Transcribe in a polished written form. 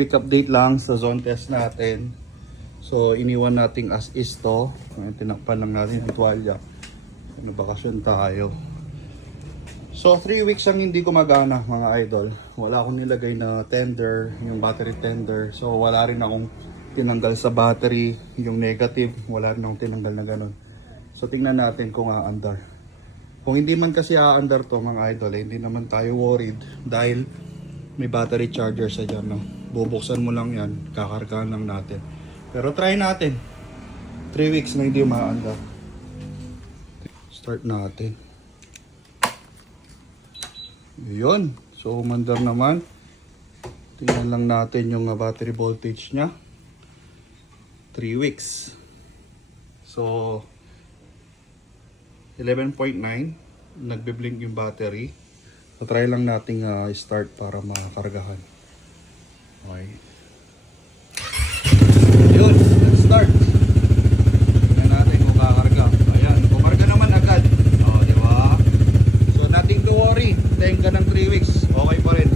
Quick update lang sa zone test natin. So iniwan natin as is to. Tinakpan lang natin ang tuwalya. Nabakasyon tayo. So 3 weeks ang hindi gumagana mga idol. Wala akong nilagay na tender, yung battery tender. So wala rin akong tinanggal sa battery, yung negative. Wala rin akong tinanggal na ganun. So tingnan natin kung aandar. Kung hindi man kasi aandar to mga idol, hindi naman tayo worried dahil may battery charger sa dyan. No? Bubuksan mo lang yan, kakargahan lang natin. Pero try natin. 3 weeks na hindi umaandar. Start natin. Yun. So umandar naman. Tingnan lang natin yung battery voltage nya. 3 weeks. So 11.9. Nagbe-blink yung battery. So try lang nating start para makargahan. Okay. Yun, let's start. Tingnan natin kung kakarga. Ayan, kumarga naman agad. O, di ba? So nothing to worry. Tayo ka ng 3 weeks. Okay pa rin.